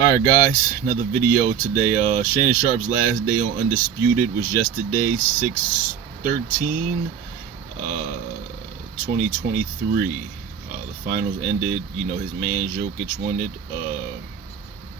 Alright guys, another video today. Shannon Sharpe's last day on Undisputed was yesterday, 6/13, 2023. The finals ended. His man Jokic won it.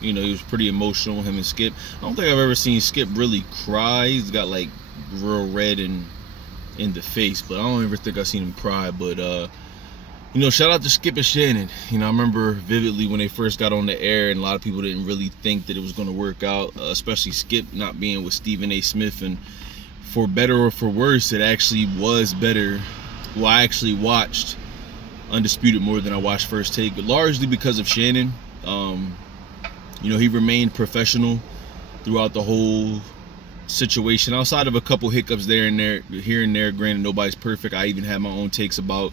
He was pretty emotional, him and Skip. I don't think I've ever seen Skip really cry. He's got like real red in the face, but I don't ever think I've seen him cry. But shout out to Skip and Shannon. I remember vividly when they first got on the air, and a lot of people didn't really think that it was going to work out, especially Skip not being with Stephen A. Smith. And for better or for worse, it actually was better. Well, I actually watched Undisputed more than I watched First Take, but largely because of Shannon. He remained professional throughout the whole situation, outside of a couple hiccups here and there. Granted, nobody's perfect. I even had my own takes about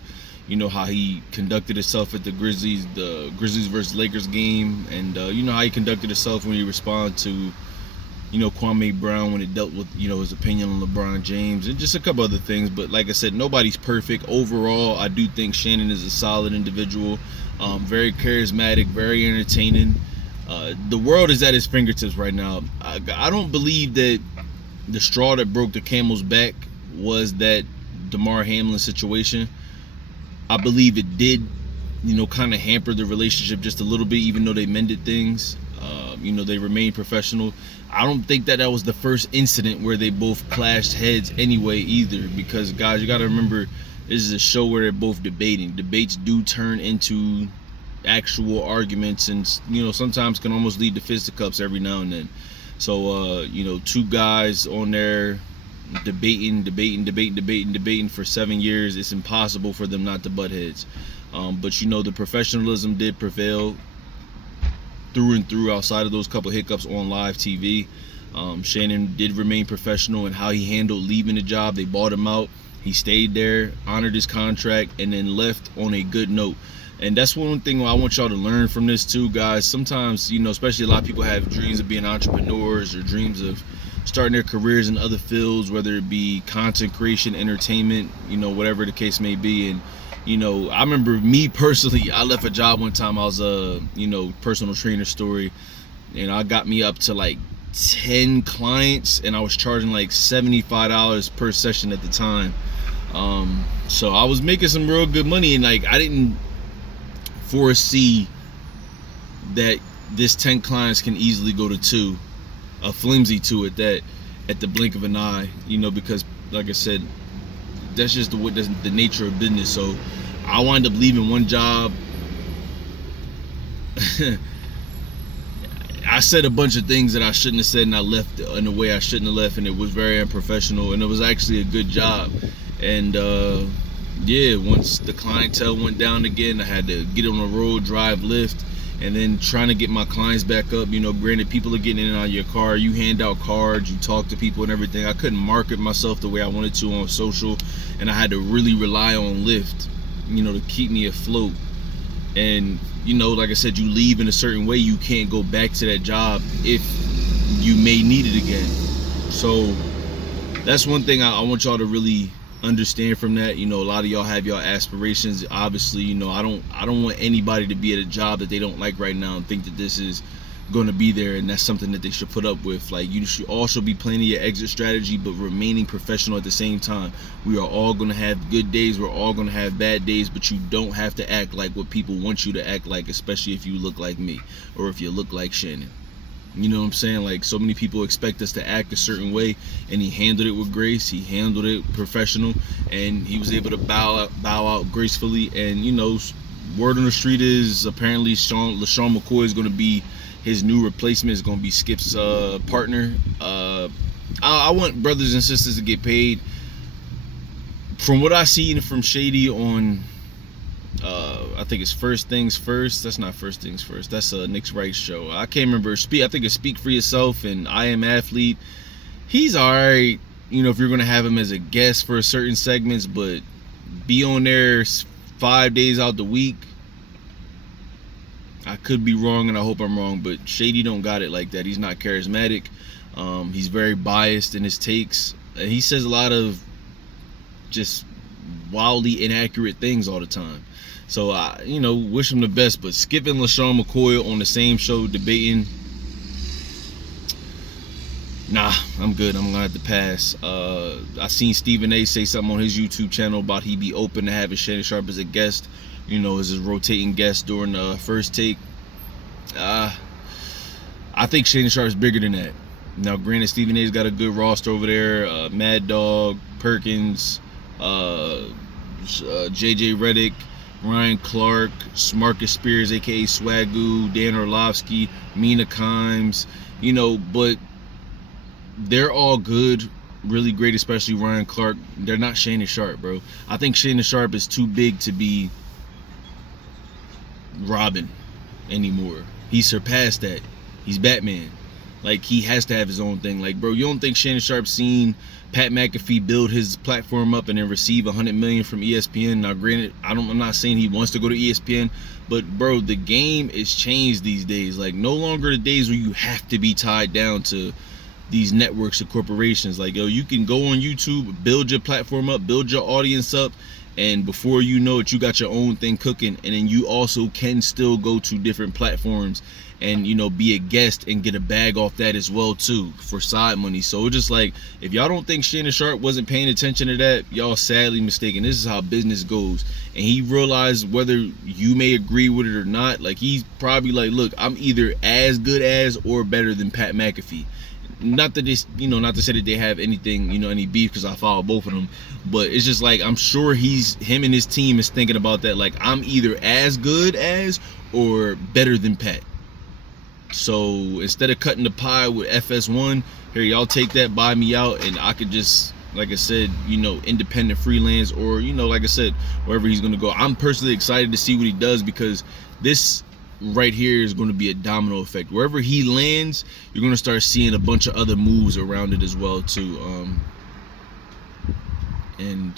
how he conducted himself at the Grizzlies versus Lakers game, and how he conducted himself when he responded to Kwame Brown when it dealt with his opinion on LeBron James, and just a couple other things. But like I said, nobody's perfect. Overall, I do think Shannon is a solid individual, very charismatic, very entertaining. The world is at his fingertips right now. I don't believe that the straw that broke the camel's back was that DeMar Hamlin situation. I believe it did, kind of hamper the relationship just a little bit, even though they mended things. They remained professional. I don't think that was the first incident where they both clashed heads anyway either, because guys, you got to remember, this is a show where they're both debating. Debates do turn into actual arguments, and sometimes can almost lead to fisticuffs every now and then. So two guys on there debating for 7 years, it's impossible for them not to butt heads. But the professionalism did prevail through and through, outside of those couple hiccups on live TV. Shannon did remain professional in how he handled leaving the job. They bought him out. He stayed there, honored his contract, and then left on a good note. And that's one thing I want y'all to learn from this too, guys. Sometimes, especially a lot of people have dreams of being entrepreneurs or dreams of starting their careers in other fields, whether it be content creation, entertainment, whatever the case may be. And I remember me personally, I left a job one time. I was a personal trainer story, and I got me up to like 10 clients, and I was charging like $75 per session at the time. So I was making some real good money, and like I didn't foresee that this 10 clients can easily go to 2, a flimsy 2 at that, at the blink of an eye, because like I said, that's just the nature of business. So I wound up leaving one job. I said a bunch of things that I shouldn't have said, and I left in a way I shouldn't have left, and it was very unprofessional, and it was actually a good job. And once the clientele went down again, I had to get on the road, drive, lift, and then trying to get my clients back up. Granted, people are getting in and out of your car. You hand out cards, you talk to people and everything. I couldn't market myself the way I wanted to on social, and I had to really rely on Lyft, to keep me afloat. And, like I said, you leave in a certain way, you can't go back to that job if you may need it again. So that's one thing I want y'all to really understand from that. A lot of y'all have y'all aspirations. Obviously, I don't want anybody to be at a job that they don't like right now and think that this is going to be there and that's something that they should put up with. Like, you should also be planning your exit strategy, but remaining professional at the same time. We are all going to have good days, we're all going to have bad days, but you don't have to act like what people want you to act like, especially if you look like me or if you look like Shannon. You know what I'm saying? Like, so many people expect us to act a certain way, and he handled it with grace. He handled it professional, and he was able to bow out gracefully. And word on the street is apparently LaShawn McCoy is going to be his new replacement. Is going to be Skip's partner. I want brothers and sisters to get paid. From what I see from Shady on, I think it's First Things First. That's not First Things First. That's Nick's Right show. I can't remember. I think it's Speak for Yourself and I Am Athlete. He's alright, if you're gonna have him as a guest for certain segments, but be on there 5 days out the week. I could be wrong, and I hope I'm wrong, but Shady don't got it like that. He's not charismatic. He's very biased in his takes. He says a lot of just wildly inaccurate things all the time. So I, wish him the best. But Skip and LaShawn McCoy on the same show debating, nah, I'm good. I'm gonna have to pass. I seen Stephen A say something on his YouTube channel about he be open to having Shannon Sharpe as a guest, as his rotating guest during the first take. I think Shannon Sharpe is bigger than that. Now, granted, Stephen A's got a good roster over there. Mad Dog, Perkins, JJ Redick, Ryan Clark, Smarcus Spears, aka Swagoo, Dan Orlovsky, Mina Kimes, but they're all good, really great, especially Ryan Clark. They're not Shannon Sharpe, bro. I think Shannon Sharpe is too big to be Robin anymore. He surpassed that. He's Batman. Like, he has to have his own thing. Like, bro, you don't think Shannon Sharpe seen Pat McAfee build his platform up and then receive $100 million from ESPN? Now, granted, I'm not saying he wants to go to ESPN, but bro, the game is changed these days. Like, no longer the days where you have to be tied down to these networks or corporations. Like, yo, you can go on YouTube, build your platform up, build your audience up, and before you know it, you got your own thing cooking. And then you also can still go to different platforms and be a guest and get a bag off that as well too, for side money. So it's just like, if y'all don't think Shannon Sharpe wasn't paying attention to that, y'all sadly mistaken. This is how business goes. And he realized, whether you may agree with it or not, like, he's probably like, look, I'm either as good as or better than Pat McAfee. Not that this, not to say that they have anything, any beef, because I follow both of them, but it's just like, I'm sure him and his team is thinking about that. Like, I'm either as good as or better than Pat. So instead of cutting the pie with FS1, here, y'all take that, buy me out, and I could just, like I said, independent freelance, or, like I said, wherever he's going to go. I'm personally excited to see what he does, because this right here is going to be a domino effect. Wherever he lands, you're going to start seeing a bunch of other moves around it as well too. And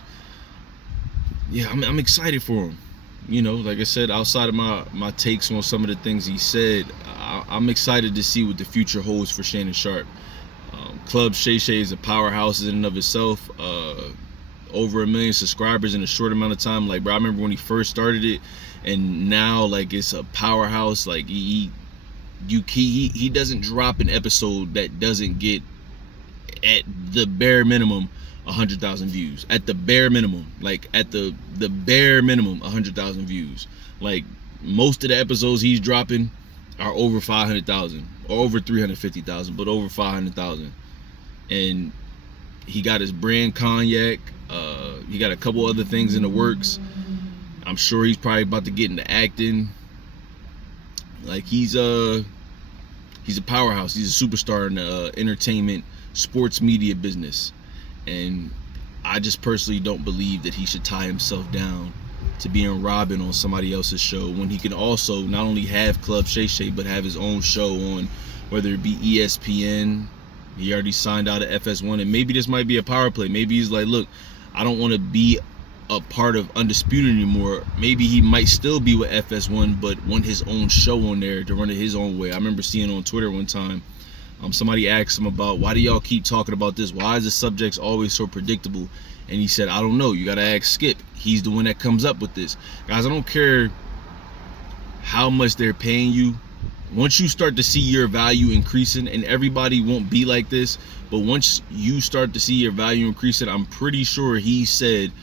yeah, I'm excited for him. Like I said, outside of my takes on some of the things he said, I'm excited to see what the future holds for Shannon Sharpe. Club Shay Shay is a powerhouse in and of itself. Over 1 million subscribers in a short amount of time. Like, bro, I remember when he first started it, and now, like, it's a powerhouse. Like, he doesn't drop an episode that doesn't get, at the bare minimum, 100,000 views. At the bare minimum. Like, at the bare minimum, 100,000 views. Like, most of the episodes he's dropping are over 500,000, or over 350,000, but over 500,000. And he got his brand Cognac. He got a couple other things in the works. I'm sure he's probably about to get into acting. Like, he's a powerhouse. He's a superstar in the entertainment, sports media business. And I just personally don't believe that he should tie himself down to being Robin on somebody else's show, when he can also not only have Club Shay Shay, but have his own show on, whether it be ESPN. He already signed out of FS1, and maybe this might be a power play. Maybe he's like, look, I don't want to be a part of Undisputed anymore. Maybe he might still be with FS1, but want his own show on there to run it his own way. I remember seeing on Twitter one time, somebody asked him about, why do y'all keep talking about this? Why is the subjects always so predictable? And he said, I don't know. You got to ask Skip. He's the one that comes up with this. Guys, I don't care how much they're paying you. Once you start to see your value increasing, and everybody won't be like this, but once you start to see your value increasing, I'm pretty sure he said,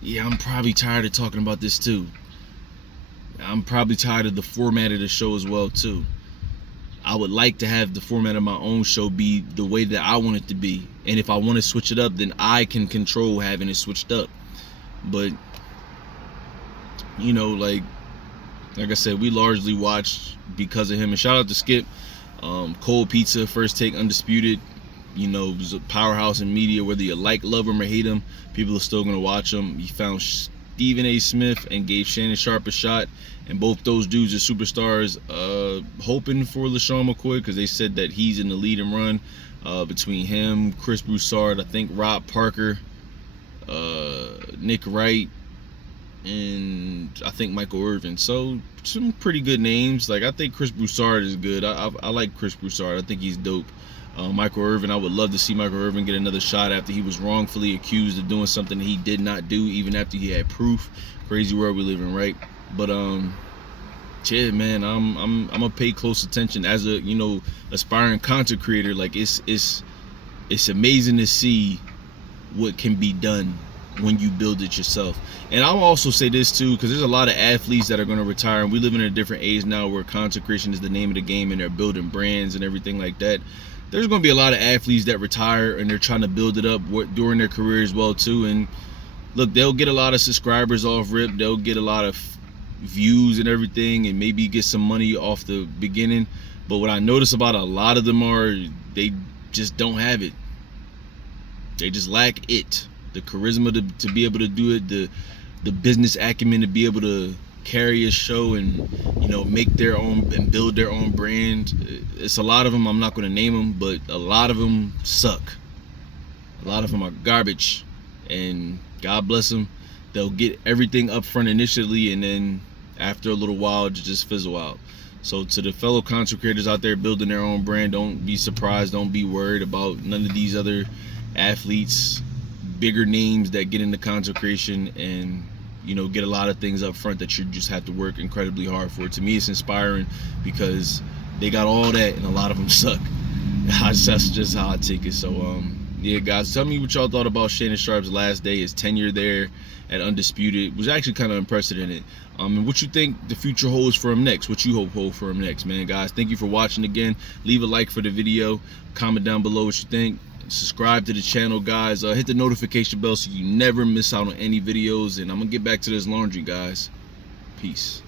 yeah, I'm probably tired of talking about this too. I'm probably tired of the format of the show as well too. I would like to have the format of my own show be the way that I want it to be. And if I want to switch it up, then I can control having it switched up. But, like I said, we largely watched because of him. And shout out to Skip. Cold Pizza, First Take, Undisputed. Was a powerhouse in media. Whether you love him or hate him, people are still going to watch him. He found Stephen A. Smith and gave Shannon Sharpe a shot. And both those dudes are superstars. Hoping for LaShawn McCoy, because they said that he's in the lead and run between him, Chris Broussard, I think Rob Parker, Nick Wright, and I think Michael Irvin. So some pretty good names. Like, I think Chris Broussard is good. I like Chris Broussard. I think he's dope. Michael Irvin, I would love to see Michael Irvin get another shot after he was wrongfully accused of doing something that he did not do, even after he had proof. Crazy world we live in, right? But yeah, man, I'm gonna pay close attention as a, you know, aspiring content creator. Like it's amazing to see what can be done when you build it yourself. And I'll also say this too, because there's a lot of athletes that are going to retire, and we live in a different age now where content creation is the name of the game, and they're building brands and everything like that. There's going to be a lot of athletes that retire and they're trying to build it up during their career as well too. And look, they'll get a lot of subscribers off rip, they'll get a lot of views and everything, and maybe get some money off the beginning. But what I notice about a lot of them are they just don't have it. They just lack it, the charisma to be able to do it, the business acumen to be able to carry a show and, you know, make their own and build their own brand. It's a lot of them. I'm not going to name them, but a lot of them suck. A lot of them are garbage, and God bless them. They'll get everything up front initially, and then after a little while, it just fizzle out. So to the fellow content creators out there building their own brand, don't be surprised. Don't be worried about none of these other athletes, bigger names that get into content creation and, you know, get a lot of things up front that you just have to work incredibly hard for. To me, it's inspiring because they got all that and a lot of them suck. That's just how I take it. So yeah, guys, tell me what y'all thought about Shannon Sharpe's last day, his tenure there at Undisputed. It was actually kind of unprecedented. And what you think the future holds for him next, what you hope hold for him next, man. Guys, thank you for watching again. Leave a like for the video, comment down below what you think. Subscribe to the channel, guys. Hit the notification bell so you never miss out on any videos. And I'm gonna get back to this laundry, guys. Peace.